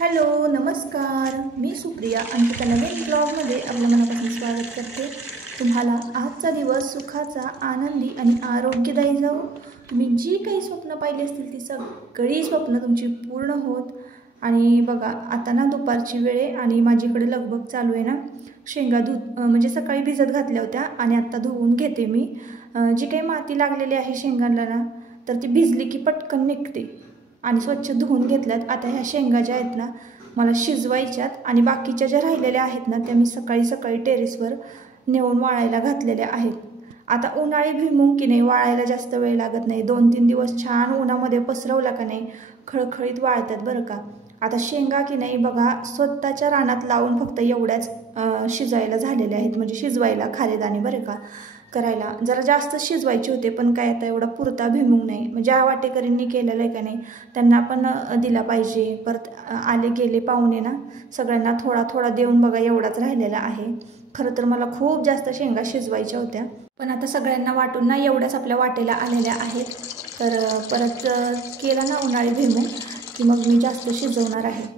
Hello नमस्कार, मी सुप्रिया आणि तुमच्या नवीन ब्लॉगमध्ये आपल्या मनापासून स्वागत करते। तुम्हाला आजचा दिवस सुखाचा, आनंदी आणि आरोग्यदायी जाऊ। तुम्ही जी काही स्वप्न पाहिली असतील ती सगळी स्वप्न तुमची पूर्ण होत। आणि बघा आता ना दुपारची वेळ आहे आणि माझ्याकडे लगबग चालू आहे ना, शेंगा म्हणजे सकाळी भिजत घातल्या होत्या आणि आता धुवून घेते मी। जी काही माती लागलेली आहे शेंगांना ना, तर ती भिजली की पटकन निघते आणि स्वच्छ धुवून घेतल्यात। आता ह्या शेंगा ज्या आहेत ना मला शिजवायच्यात आणि बाकीच्या ज्या राहिलेल्या आहेत ना त्या मी सकाळी टेरेसवर नेऊन वाळायला घातलेल्या आहेत। आता उन्हाळी भुईमूग की नाही वाळायला जास्त वेळ लागत नाही, 2-3 दिवस छान उन्हामध्ये पसरवला का नाही खळखळीत वाळतात बरं का। आता शेंगा की नाही बघा स्वतःच्या रानात लावून फक्त एवढ्याच शिजायला झालेल्या आहेत, म्हणजे शिजवायला खारेदाणे बरं का करायला जरा जास्त शिजवायचे होते, पण काय आता एवढा पुरता भुईमूग नाही। म्हणजे वाटेकरींनी केलेलं आहे का नाही त्यांना पण दिला पाहिजे। परत आले गेले पाहुणे ना सगळ्यांना थोडा थोडा देऊन बघा एवढाच राहिलेला आहे। खरं तर मला खूप जास्त शेंगा शिजवायच्या होत्या, पण आता सगळ्यांना वाटून ना एवढ्याच आपल्या वाटेला आलेल्या आहेत। तर परत केला ना उन्हाळी भुईमूग की मग मी जास्त शिजवणार आहे।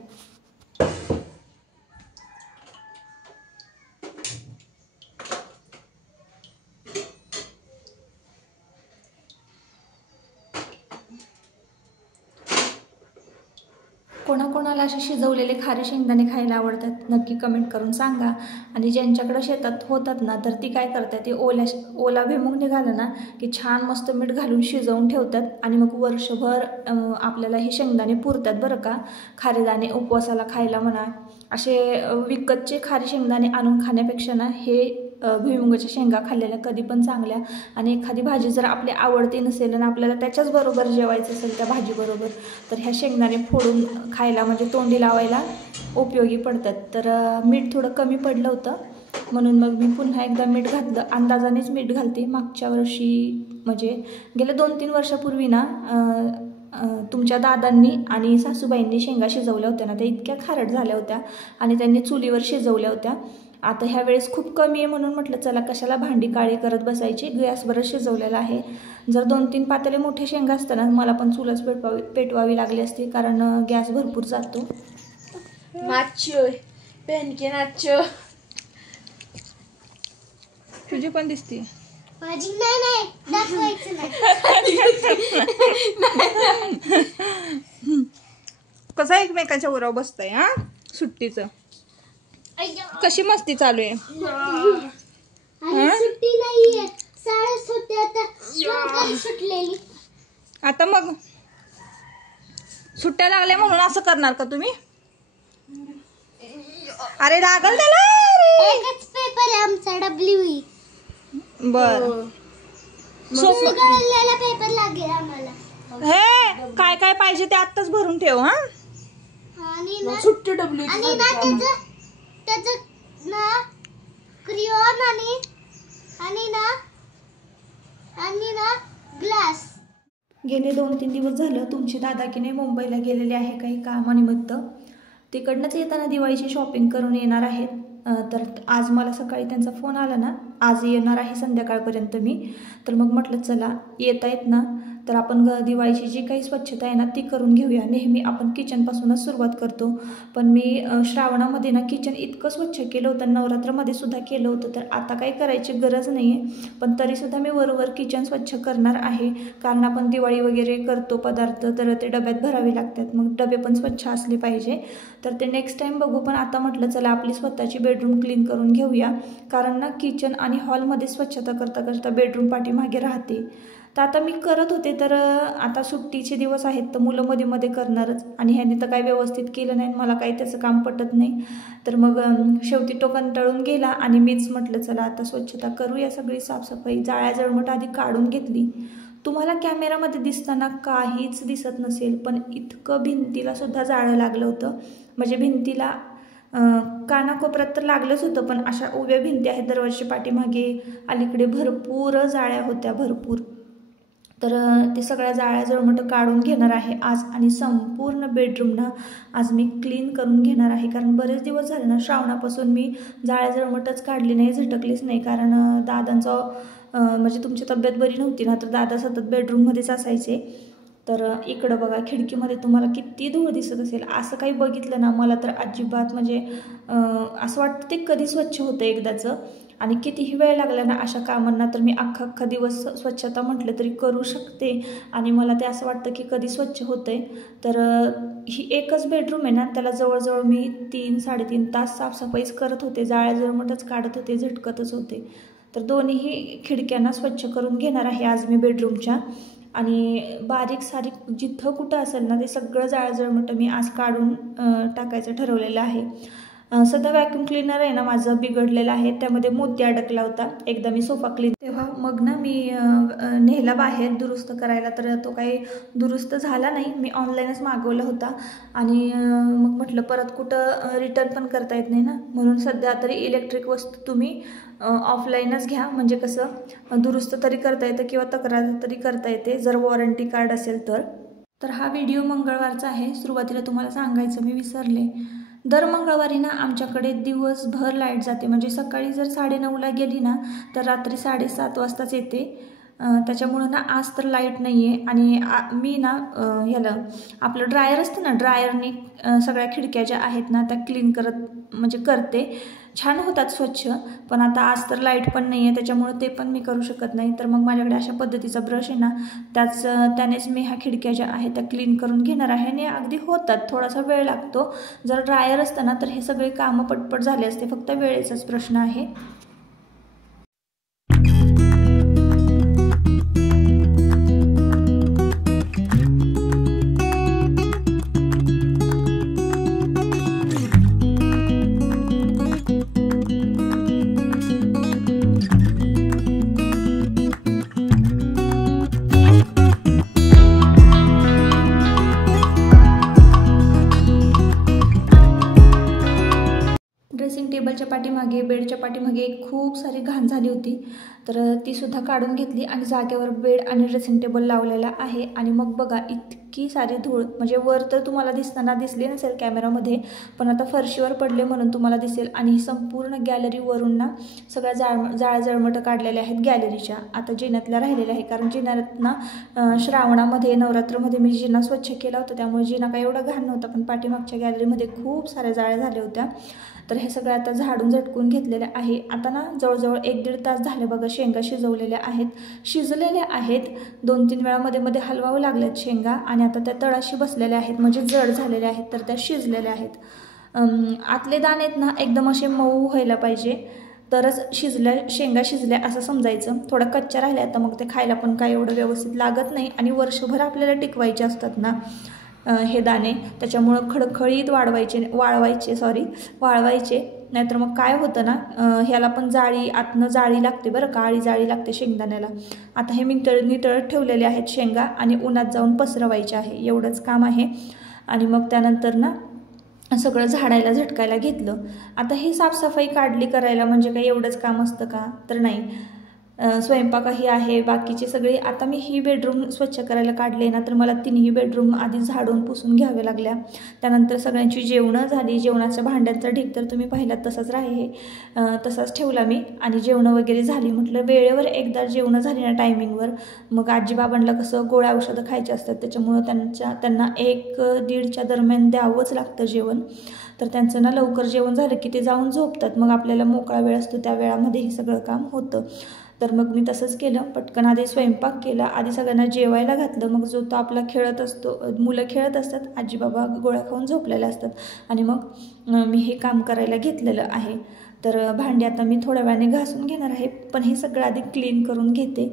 कोणाकोणाला असे शिजवलेले खारे शेंगदाणे खायला आवडतात नक्की कमेंट करून सांगा। आणि ज्यांच्याकडे शेतात होतात ना तर ती काय करतात, ते ओला भुईमूग निघाला ना की छान मस्त मीठ घालून शिजवून ठेवतात आणि मग वर्षभर आपल्याला हे शेंगदाणे पुरतात बरं का। खारेदाणे उपवासाला खायला म्हणा, असे विकतचे खारे शेंगदाणे आणून खाण्यापेक्षा ना हे भुईमुगाच्या शेंगा खाल्लेल्या कधी पण चांगल्या। आणि एखादी भाजी जर आपली आवडती नसेल आणि आपल्याला त्याच्याच बरोबर जेवायचं असेल त्या भाजीबरोबर तर ह्या शेंगदाणे फोडून खायला म्हणजे तोंडी लावायला उपयोगी पडतात। तर मीठ थोडं कमी पडलं होतं म्हणून मग मी पुन्हा एकदा मीठ घातलं, अंदाजानेच मीठ घालते। मागच्या वर्षी म्हणजे गेल्या 2-3 वर्षापूर्वी ना तुमच्या दादांनी आणि सासूबाईंनी शेंगा शिजवल्या होत्या ना त्या इतक्या खारट झाल्या होत्या आणि त्यांनी चुलीवर शिजवल्या होत्या। आता ह्या वेळेस खूप कमी आहे म्हणून म्हटलं चला कशाला भांडी काळी करत बसायची, गॅसवरच शिजवलेला आहे। जर 2-3 पातेले मोठे शेंगा असताना मला पण चुलच पेटवावी लागली असती, कारण गॅस भरपूर जातो। नाचो पेनके नाचो तुझी पण दिसते माझी नाही दाखवायचं नाही। कसा एकमेकाच्या उरावर बसताय हा सुट्टीचं, कशी मस्ती चालू आहे। सुट्टी नाहीये, शाळा सुट्टी आता सुटलेली। आता मग सुट्ट्या लागल्या म्हणून असं करणार का तुम्ही? अरे लागल त्याला, एकच पेपर आहे आमचा डब्ल्यूई। बर गळलेला पेपर लागेल आम्हाला। हे काय काय पाहिजे ते आत्ताच भरून ठेव हा। आणि ना सुट्टी डब्ल्यूई आणि ना त्याचं ना क्रियॉन आणि ना ग्लास। गेले 2-3 दिवस झालं तुमचे दादा की नाही मुंबईला गेलेले आहे काही कामानिमित्त, तिकडनंच येताना दिवाळीची शॉपिंग करून येणार आहेत। तर आज मला सकाळी त्यांचा फोन आला ना, आज येणार आहे संध्याकाळपर्यंत मी। तर मग म्हटलं चला येता येत ना तर आपण दिवाळीची जी काही स्वच्छता आहे ना ती करून घेऊया। नेहमी आपण किचनपासूनच सुरुवात करतो, पण मी श्रावणामध्ये ना किचन इतकं स्वच्छ केलं होतं, नवरात्रामध्ये सुद्धा केलं होतं। तर आता काही करायची गरज नाही आहे, पण तरीसुद्धा मी वरवर किचन स्वच्छ करणार आहे, कारण आपण दिवाळी वगैरे करतो पदार्थ तर ते डब्यात भरावे लागतात, मग डबे पण स्वच्छ असले पाहिजे। तर ते नेक्स्ट टाईम बघू, पण आता म्हटलं चला आपली स्वतःची बेडरूम क्लीन करून घेऊया, कारण ना किचन आणि हॉलमध्ये स्वच्छता करता करता बेडरूम पाठीमागे राहते। तर आता मी करत होते, तर आता सुट्टीचे दिवस आहेत तर मुलं मध्ये करणारच आणि ह्याने तर काही व्यवस्थित केलं नाही, मला काही त्याचं काम पटत नाही। तर मग शेवटी तो कंटाळून गेला आणि मीच म्हटलं चला आता स्वच्छता करूया, सगळी साफसफाई जाळ्या जळमट आधी काढून घेतली। तुम्हाला कॅमेरामध्ये दिसताना काहीच दिसत नसेल, पण इतकं भिंतीला सुद्धा जाळं लागलं होतं, म्हणजे भिंतीला कानाकोपऱ्यात तर लागलंच होतं, पण अशा उभ्या भिंती आहेत दरवाजाच्या पाठीमागे अलीकडे भरपूर जाळ्या होत्या भरपूर। तर ते सगळ्या जाळ्या जळमट काढून घेणार आहे आज आणि संपूर्ण बेडरूम ना आज मी क्लीन करून घेणार आहे, कारण बरेच दिवस झाले ना श्रावणापासून मी जाळ्या जळमटच काढली नाही, झटकलीच नाही, कारण दादांचं म्हणजे तुमची तब्येत बरी नव्हती ना तर दादा सतत बेडरूममध्येच असायचे। तर इकडं बघा खिडकीमध्ये तुम्हाला किती धूळ दिसत असेल. असं काही बघितलं ना मला तर अजिबात म्हणजे असं वाटतं ते कधी स्वच्छ होतं एकदाचं. आणि कितीही वेळ लागला ना अशा कामांना तर मी अख्खा दिवस स्वच्छता म्हटलं तरी करू शकते. आणि मला ते असं वाटतं की कधी स्वच्छ होतं आहे. तर ही एकच बेडरूम आहे ना, त्याला जवळजवळ मी 3-3.5 तास साफसफाईच करत होते. जाळ्या जळमटच काढत होते, झटकतच होते. तर दोन्हीही खिडक्यांना स्वच्छ करून घेणार आहे आज मी बेडरूमच्या. आणि बारीक सारीक जिथं कुठं असेल ना ते सगळं जाळं जळमटं मी आज काढून टाकायचं ठरवलेलं आहे. सध्या व्हॅक्यूम क्लीनर आहे ना माझं बिघडलेलं आहे, त्यामध्ये मोती अडकला होता. एकदा मी सोफा क्लीन तेव्हा मग ना मी नेला बाहेर दुरुस्त करायला, तर तो काही दुरुस्त झाला नाही. मी ऑनलाईनच मागवला होता आणि मग म्हटलं परत कुठं रिटर्न पण करता येत नाही ना, म्हणून सध्या तरी इलेक्ट्रिक वस्तू तुम्ही ऑफलाईनच घ्या, म्हणजे कसं दुरुस्त तरी करता येतं किंवा तक्रार तरी करता येते जर वॉरंटी कार्ड असेल तर. तर हा व्हिडिओ मंगळवारचा आहे. सुरुवातीला तुम्हाला सांगायचं मी विसरले. दर मंगळवारी ना आमच्याकडे दिवसभर लाईट जाते. म्हणजे सकाळी जर 9:30ला गेली ना तर रात्री 7:30 वाजताच येते. त्याच्यामुळं ना आज तर लाईट नाही आहे. आणि मी ना ह्याला आपलं ड्रायर असतं ना, ड्रायरनी सगळ्या खिडक्या ज्या आहेत ना त्या क्लीन करते. छान होतात स्वच्छ. पण आता आज तर लाईट पण नाही आहे, त्याच्यामुळं ते पण मी करू शकत नाही. तर मग माझ्याकडे अशा पद्धतीचा ब्रश आहे ना, त्यानेच मी ह्या खिडक्या ज्या आहेत त्या क्लीन करून घेणार आहे. आणि अगदी होतात, थोडासा वेळ लागतो. जर ड्रायर असतं ना तर हे सगळे कामं पटपट झाले असते, फक्त वेळेचाच प्रश्न आहे. ड्रेसिंग टेबलच्या पाठीमागे, बेडच्या पाठीमागे खूप सारी घाण झाली होती, तर तीसुद्धा काढून घेतली आणि जागेवर बेड आणि ड्रेसिंग टेबल लावलेला आहे. आणि मग बघा इतकी सारी धूळ, म्हणजे वर तर तुम्हाला दिसली नसेल कॅमेरामध्ये, पण आता फरशीवर पडले म्हणून तुम्हाला दिसेल. आणि ही संपूर्ण गॅलरीवरून ना सगळ्या जाळ्या जळमटं काढलेल्या आहेत गॅलरीच्या. आता जिन्यातल्या राहिलेल्या आहे, कारण जिन्यात ना श्रावणामध्ये नवरात्रमध्ये मी जिना स्वच्छ केला होता, त्यामुळे जिना काही एवढा घाण नव्हता. पण पाठीमागच्या गॅलरीमध्ये खूप साऱ्या जाळ्या झाल्या होत्या. तर हे सगळं आता झाडून झटकून घेतलेलं आहे. आता ना जवळजवळ 1-1.5 तास झाले बघा शेंगा शिजवलेल्या आहेत. 2-3 वेळा मध्ये हलवावं लागल्यात शेंगा. आणि आता त्या तळाशी बसलेल्या आहेत, म्हणजे जड झालेल्या आहेत, तर त्या शिजलेल्या आहेत. आतले दाणे आहेत ना एकदम असे मऊ व्हायला पाहिजे, तरच शेंगा शिजल्या असं समजायचं. थोडा कच्च्या राहिल्या आता मग ते खायला पण काय एवढं व्यवस्थित लागत नाही. आणि वर्षभर आपल्याला टिकवायचे असतात ना हे दाणे, त्याच्यामुळं खडखळीत वाळवायचे. नाहीतर मग काय होतं ना, ह्याला पण आतनं जाळी लागते बरं, काळी जाळी लागते शेंगदाण्याला. आता हे नितळत ठेवलेले आहेत शेंगा आणि उन्हात जाऊन पसरवायचे आहे, एवढंच काम आहे. आणि मग त्यानंतर ना सगळं झाडायला झटकायला घेतलं. आता ही साफसफाई काढली करायला म्हणजे काही एवढंच काम असतं का, तर नाही. स्वयंपाकही आहे, बाकीचे सगळे. आता मी ही बेडरूम स्वच्छ करायला काढले ना तर मला तिन्ही बेडरूम आधी झाडून पुसून घ्यावे लागल्या. त्यानंतर सगळ्यांची जेवणं झाली. जेवणाच्या भांड्यांचा ढीग तर तुम्ही पाहिलात तसाच ठेवला मी. आणि जेवणं वगैरे झाली. म्हटलं वेळेवर एकदा जेवणं झाली ना टायमिंगवर, मग आजीबाबांना कसं गोळ्या औषधं खायची असतात, त्याच्यामुळं त्यांना 1-1:30च्या दरम्यान द्यावंच लागतं जेवण. तर त्यांचं ना लवकर जेवण झालं की ते जाऊन झोपतात. मग आपल्याला मोकळा वेळ असतो, त्या वेळामध्ये हे सगळं काम होतं. तर मग मी तसंच केलं. पटकन आधी स्वयंपाक केला, आधी सगळ्यांना जेवायला घातलं. मग जो तो आपला खेळत असतो, मुलं खेळत असतात, आजीबाबा गोळ्या खाऊन झोपलेल्या असतात. आणि मग मी हे काम करायला घेतलेलं आहे. तर भांडी आता मी थोड्या वेळाने घासून घेणार आहे, पण हे सगळं आधी क्लीन करून घेते.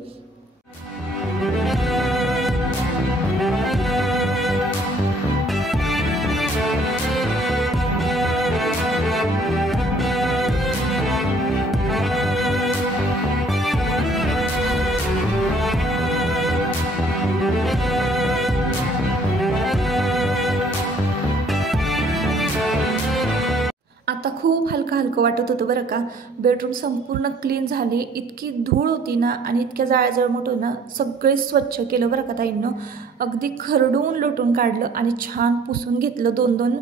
आता खूप हलकं वाटत होतं बरं का. बेडरूम संपूर्ण क्लीन झाली. इतकी धूळ होती ना आणि इतक्या जाळ्या जळमट होती ना, सगळे स्वच्छ केलं बरं का ताईंनो. अगदी खरडून लोटून काढलं आणि छान पुसून घेतलं. 2-2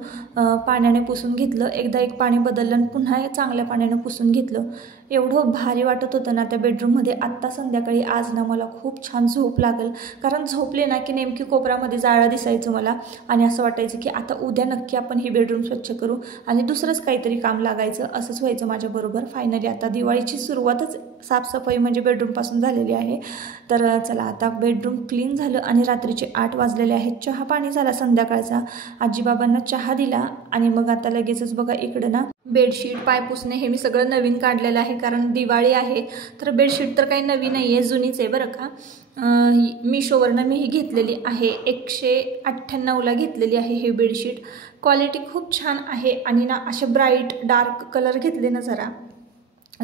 पाण्याने पुसून घेतलं. एकदा एक पाणी बदललं आणि पुन्हा चांगल्या पाण्यानं पुसून घेतलं. एवढं भारी वाटत होतं ना त्या बेडरूममध्ये. आत्ता संध्याकाळी आज ना मला खूप छान झोप लागेल, कारण झोपले ना की नेमकी कोपऱ्यामध्ये जाळं दिसायचं मला आणि असं वाटायचं की आता उद्या नक्की आपण ही बेडरूम स्वच्छ करू आणि दुसरंच काहीतरी काम लागायचं. असंच व्हायचं माझ्याबरोबर. फायनली आता दिवाळीची सुरुवातच साफसफाई म्हणजे बेडरूमपासून झालेली आहे. तर चला आता बेडरूम क्लीन झालं आणि रात्रीचे 8 वाजलेले आहेत. चहा पाणी झाला संध्याकाळचा, आजीबाबांना चहा दिला आणि मग आता लगेचच बघा इकडं ना बेडशीट, पायपुसणे हे मी सगळं नवीन काढलेलं आहे, कारण दिवाळी आहे. तर बेडशीट तर काही नवीन नाही आहे, जुनीच आहे बरं का. मिशोवरनं मी ही घेतलेली आहे, 198ला घेतलेली आहे ही बेडशीट. क्वालिटी खूप छान आहे आणि ना असे ब्राईट डार्क कलर घेतले ना जरा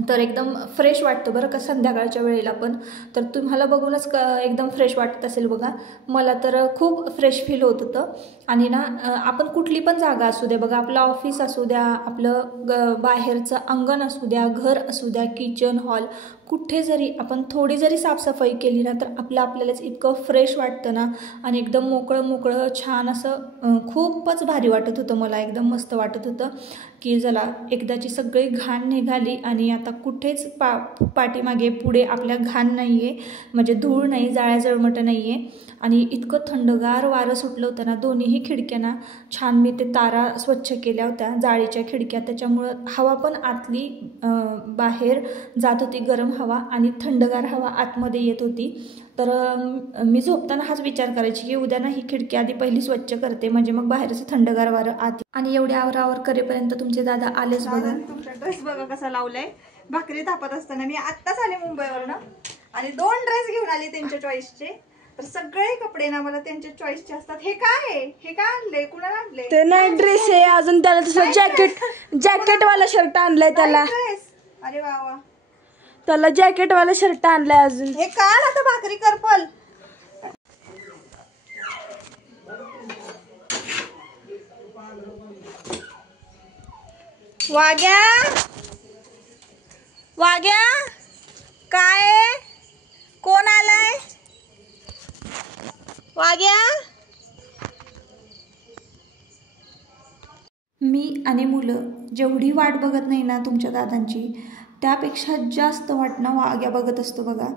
तर एकदम फ्रेश वाटतं बरं का संध्याकाळच्या वेळेला पण. तर तुम्हाला बघूनच एकदम फ्रेश वाटत असेल बघा. मला तर खूप फ्रेश फील होत होतं. आणि ना आपण कुठली पण जागा असू द्या बघा, आपलं ऑफिस असू द्या, आपलं बाहेरचं अंगण असू द्या, घर असू द्या, किचन, हॉल, कुठे जरी आपण थोडी जरी साफसफाई केली ना तर आपल्यालाच इतकं फ्रेश वाटतं ना आणि एकदम मोकळं मोकळं छान असं खूपच भारी वाटत होतं. मला एकदम मस्त वाटत होतं की चला एकदाची सगळी घाण निघाली आणि आता कुठेच पाठीमागे पुढे आपल्या घाण नाही आहे, म्हणजे धूळ नाही, जाळ्या जळमटं नाही आहे. आणि इतकं थंडगार वारं सुटलं होतं ना. दोन्हीही खिडक्यांना छान मी ते तारा स्वच्छ केल्या होत्या, जाळीच्या खिडक्या, त्याच्यामुळं हवा पण आतली बाहेर जात होती, गरम हवा, आणि थंडगार हवा आतमध्ये येत होती. तर मी झोपताना हाच विचार करायची की उद्या ना ही खिडकी आधी पहिली स्वच्छ करते, म्हणजे मग बाहेरचं थंडगार वारं आत. आणि एवढे आवरावर करेपर्यंत तुमचे दादा आलेच बघा. तुमचा ड्रेस बघा कसा लावलाय. भाकरी थापत असताना मी आत्ताच आले मुंबईवरनं आणि 2 ड्रेस घेऊन आले त्यांच्या चॉईसचे. तर सगळे कपडे ना मला त्यांच्या चॉईसचे असतात. हे काय आहे, हे काय आणलंय, कुणाला आणलंय? ते नाही ड्रेस आहे, अजून त्याला तसं जॅकेट वाला शर्ट आणलाय त्याला. अरे वा वा, त्याला जॅकेट वाला शर्ट आणलाय अजून. हे काढ आता भाकरी करपल. वाग्या वाग्या काय कोण आलाय? वाग्या, मी आणि मुलं जेवढी वाट बघत नाही ना तुमच्या दादांची, त्यापेक्षा जास्त वाट ना वाग्या बघत असतो बघा.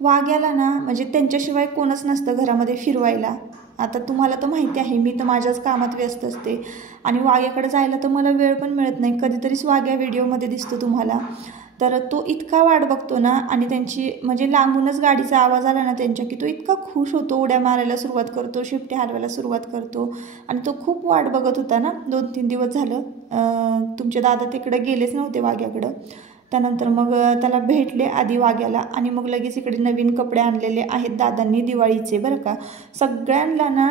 वाग्याला ना म्हणजे त्यांच्याशिवाय कोणच नसतं घरामध्ये फिरवायला. आता तुम्हाला तर माहिती आहे, मी तर माझ्याच कामात व्यस्त असते आणि वाग्याकडे जायला तर मला वेळ पण मिळत नाही. कधीतरीच वाग्या व्हिडिओमध्ये दिसतो तुम्हाला. तर तो इतका वाट बघतो ना, आणि त्यांची म्हणजे लांबूनच गाडीचा आवाज आला ना त्यांच्या की तो इतका खुश होतो, उड्या मारायला सुरुवात करतो, शिट्ट्या हलवायला सुरुवात करतो. आणि तो खूप वाट बघत होता ना. 2-3 दिवस झालं तुमचे दादा तिकडे गेलेच नव्हते वाग्याकडं. त्यानंतर मग त्याला भेटले आधी वाग्याला आणि मग लगेच इकडे नवीन कपडे आणलेले आहेत दादांनी दिवाळीचे बरं का. सगळ्यांना ना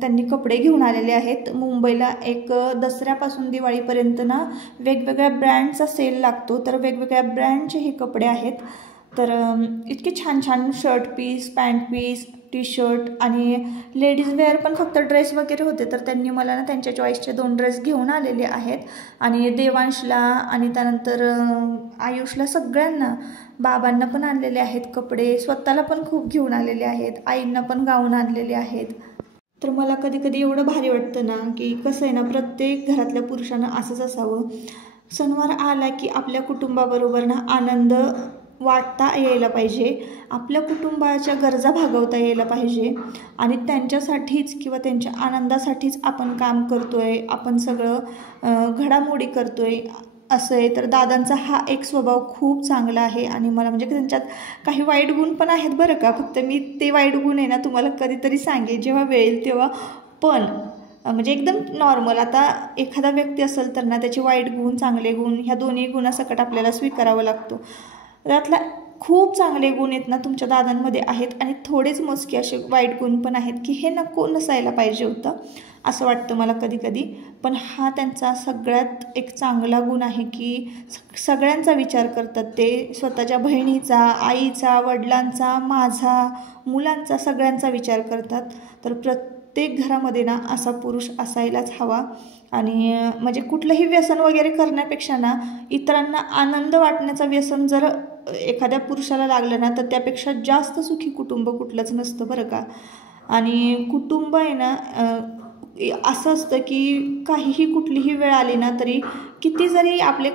त्यांनी कपडे घेऊन आलेले आहेत. मुंबईला एक दसऱ्यापासून दिवाळीपर्यंत ना वेगवेगळ्या ब्रँडचा सेल लागतो, तर वेगवेगळ्या ब्रँडचे हे कपडे आहेत. तर इतके छान छान shirt piece, pant piece, T shirt आणि लेडीज वेअर पण फक्त ड्रेस वगैरे होते. तर त्यांनी मला ना त्यांच्या चॉईसचे 2 ड्रेस घेऊन आलेले आहेत. आणि देवांशला आणि त्यानंतर आयुषला, सगळ्यांना, बाबांना पण आणलेले आहेत कपडे, स्वतःला पण खूप घेऊन आलेले आहेत, आईंना पण गाऊन आणलेले आहेत. तर मला कधी कधी एवढं भारी वाटतं ना की कसं आहे ना, प्रत्येक घरातल्या पुरुषांना असंच असावं. सणवार आला की आपल्या कुटुंबाबरोबर ना आनंद वाटता यायला पाहिजे, आपल्या कुटुंबाच्या गरजा भागवता यायला पाहिजे आणि त्यांच्यासाठीच किंवा त्यांच्या आनंदासाठीच आपण काम करतो आहे, आपण सगळं घडामोडी करतो आहे असं आहे. तर दादांचा हा एक स्वभाव खूप चांगला आहे आणि मला म्हणजे त्यांच्यात काही वाईट गुण पण आहेत बरं का. फक्त मी ते वाईट गुण आहे ना तुम्हाला कधीतरी सांगेन जेव्हा वेळ येईल तेव्हा. पण म्हणजे एकदम नॉर्मल, आता एखादा व्यक्ती असेल तर ना त्याचे वाईट गुण, चांगले गुण, ह्या दोन्ही गुणासकट आपल्याला स्वीकारावं लागतो. त्यातला खूप चांगले गुण आहेत ना तुमच्या दादांमध्ये आहेत आणि थोडेच मोजके असे वाईट गुण पण आहेत की हे नको नसायला पाहिजे होतं असं वाटतं मला कधी कधी. पण हा त्यांचा सगळ्यात एक चांगला गुण आहे की सगळ्यांचा विचार करतात ते. स्वतःच्या बहिणीचा, आईचा, वडिलांचा, माझा, मुलांचा, सगळ्यांचा विचार करतात. तर प्रत्येक घरामध्ये ना असा पुरुष असायलाच हवा. आणि म्हणजे कुठलंही व्यसन वगैरे करण्यापेक्षा ना इतरांना आनंद वाटण्याचं व्यसन जर एखाद्या पुरुषाला लागलं ना तर त्यापेक्षा जास्त सुखी कुटुंब कुठलंच नसतं बरं का. आणि कुटुंब आहे ना असं असतं की काहीही कुठलीही वेळ आली ना तरी किती जरी आपले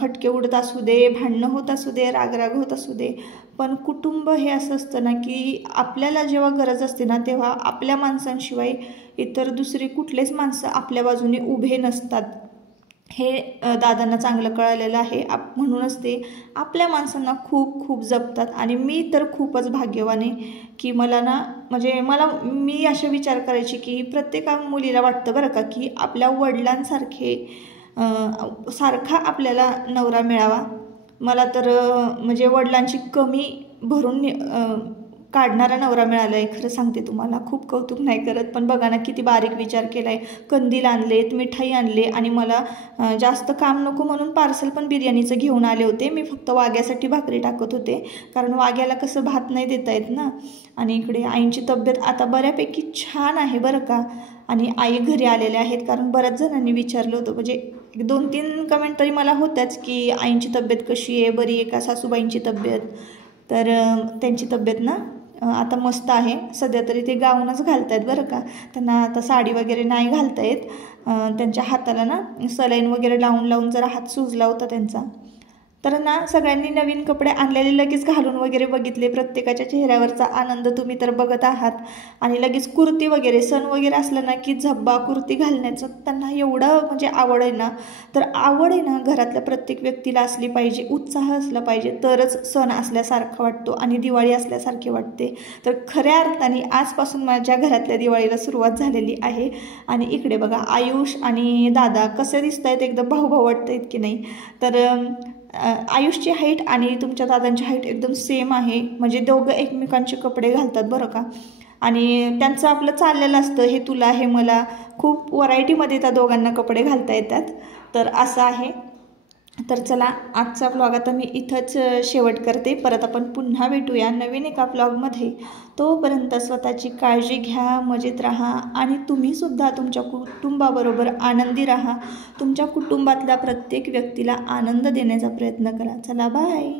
खटके उडत असू दे, भांडणं होत असू दे, रागराग होत असू दे, पण कुटुंब हे असं असतं ना की आपल्याला जेव्हा गरज असते ना तेव्हा आपल्या माणसांशिवाय इतर दुसरी कुठलेच माणसं आपल्या बाजूने उभे नसतात. हे दादांना चांगलं कळलेलं आहे. म्हणूनच ते आपल्या माणसांना खूप खूप जपतात. आणि मी तर खूपच भाग्यवान आहे की मला ना म्हणजे मी असे विचार करायची की प्रत्येका मुलीला वाटतं बरं का की आपल्या वडिलांसारखे सारखा आपल्याला नवरा मिळावा. मला तर म्हणजे वडिलांची कमी भरून काढणारा नवरा मिळाला आहे. खरं सांगते तुम्हाला, खूप कौतुक नाही करत, पण बघा ना किती बारीक विचार केला आहे. कंदील आणलेत, मिठाई आणले आणि मला जास्त काम नको म्हणून पार्सल पण बिर्याणीचं घेऊन आले होते. मी फक्त वाग्यासाठी भाकरी टाकत होते, कारण वाग्याला कसं भात नाही देता येत ना. आणि इकडे आईंची तब्येत आता बऱ्यापैकी छान आहे बरं का. आणि आई घरी आलेल्या आहेत, कारण बऱ्याच जणांनी विचारलं होतं, म्हणजे 2-3 कमेंट तरी मला होत्याच की आईंची तब्येत कशी आहे, बरी आहे का, सासूबाईंची तब्येत. तर त्यांची तब्येत ना आता मस्त आहे. सध्या तरी ते गाऊनच घालत आहेत बरं का. त्यांना आता साडी वगैरे नाही घालता येत. त्यांच्या हाताला ना सलाईन वगैरे लावून जरा हात सुजला होता त्यांचा. तर ना सगळ्यांनी नवीन कपडे आणलेले लगेच घालून वगैरे बघितले. प्रत्येकाच्या चेहऱ्यावरचा आनंद तुम्ही तर बघत आहात. आणि लगेच कुर्ती वगैरे, सण वगैरे असलं ना की झब्बा कुर्ती घालण्याचं त्यांना एवढं म्हणजे आवड आहे ना. तर आवड आहे ना घरातल्या प्रत्येक व्यक्तीला असली पाहिजे, उत्साह असला पाहिजे, तरच सण असल्यासारखा वाटतो आणि दिवाळी असल्यासारखी वाटते. तर खऱ्या अर्थाने आजपासून माझ्या घरातल्या दिवाळीला सुरुवात झालेली आहे. आणि इकडे बघा आयुष आणि दादा कसे दिसत आहेत, एकदम भाऊ वाटत आहेत की नाही. तर आयुषची हाईट आणि तुमच्या दादांची हाईट एकदम सेम आहे. म्हणजे दोघं एकमेकांचे कपडे घालतात बरं का. आणि त्यांचं आपलं चाललेलं असतं, हे तुला हे मला, खूप व्हरायटीमध्ये त्या दोघांना कपडे घालता येतात. तर असं आहे. तर चला आजचा ब्लॉग आता मी इथंच शेवट करते. परत आपण पुन्हा भेटूया नवीन एका ब्लॉगमध्ये. तोपर्यंत स्वतःची काळजी घ्या, मजेत राहा आणि तुम्हीसुद्धा तुमच्या कुटुंबाबरोबर आनंदी राहा. तुमच्या कुटुंबातल्या प्रत्येक व्यक्तीला आनंद देण्याचा प्रयत्न करा. चला बाय.